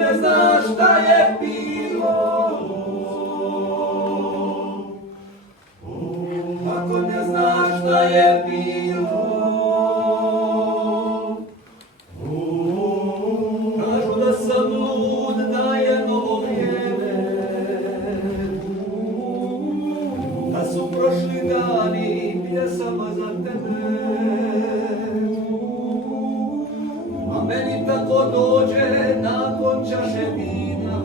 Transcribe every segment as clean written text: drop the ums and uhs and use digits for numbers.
ne znaš šta je bilo, ako ne znaš šta je bilo, kažu da sam lud, da je novo vrijeme, da su prošli dani pjesama za tebe, a meni tako dođe nakon čaše vina,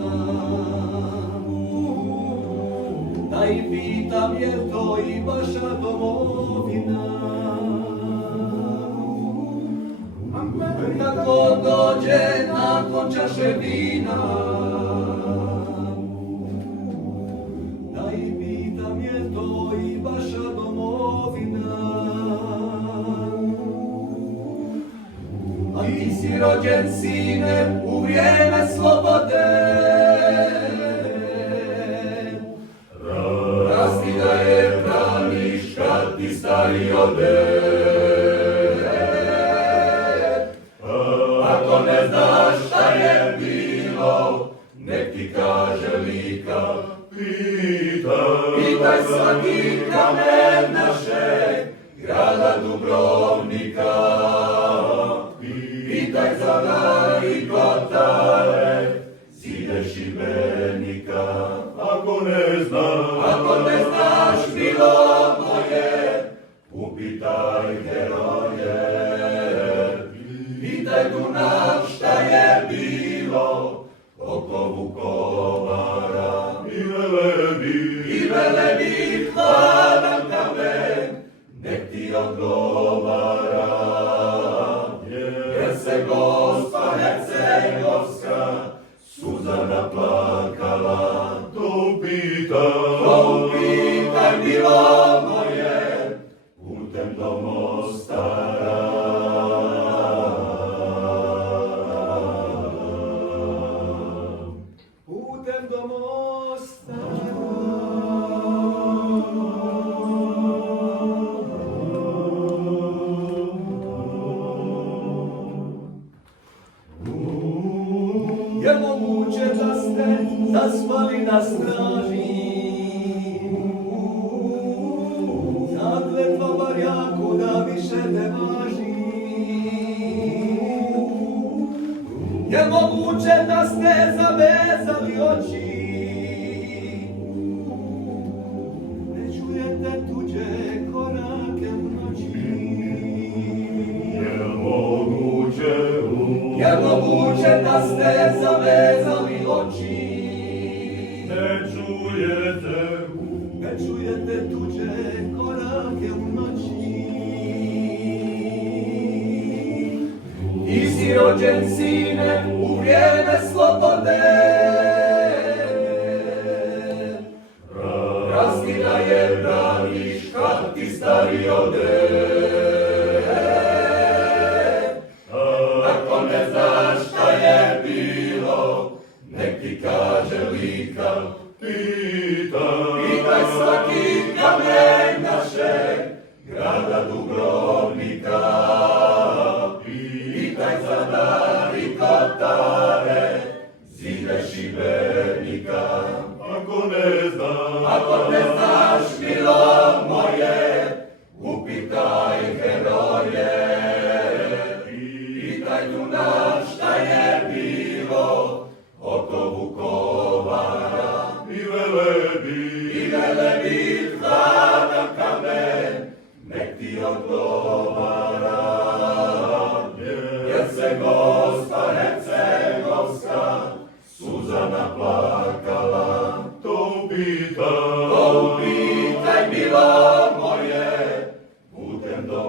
da i pitam je to i vaša domovina. Tako dođe nakon čaše vina, da i pitam je to i vaša domovina. A ti si rođen sine u vrijeme slobode, rasti da je braniš kad ti stari ode. Ako ne znaš šta je bilo, nek ti kaže lika, pitaj svaki kamen našeg grada Dubrovnika, pitaj za Gari Kotare, zide Šibenika. Ako ne znaš bilo moje, upitaj heroje. Pitaj Dunav šta je bilo oko Vukovara. I Velebit hladan kamen, nek ti odgovara. Jer se Gospa Hercegovska suza naplakala. To pitaj bilo moje, putem do Mostara. Putem do Mostara. Je moguće da ste zaspali na straži, zakletva barjaku da više ne važi. Je moguće da ste zavezali oči, ne čujete tuđe korake u noći. Je moguće da ste zavezali oči, ne čujete tuđe korake u noći. Ti si rođen sine u vrijeme slobode, rasti da je braniš kad ti stari ode. Ako ne znaš šta je bilo, nek ti kaže lika, pitaj svaki kamen našeg grada Dubrovnika, pitaj za Gari Kotare, zide Šibenika. Ako ne znaš bilo moje, upitaj heroje. Pitaj Dunav šta je bilo oko Vukovara. I Velebit hladan kamen, nek ti odgovara. Jer se Gospa Hercegovska suza naplakala. To pitaj bilo moje, putem do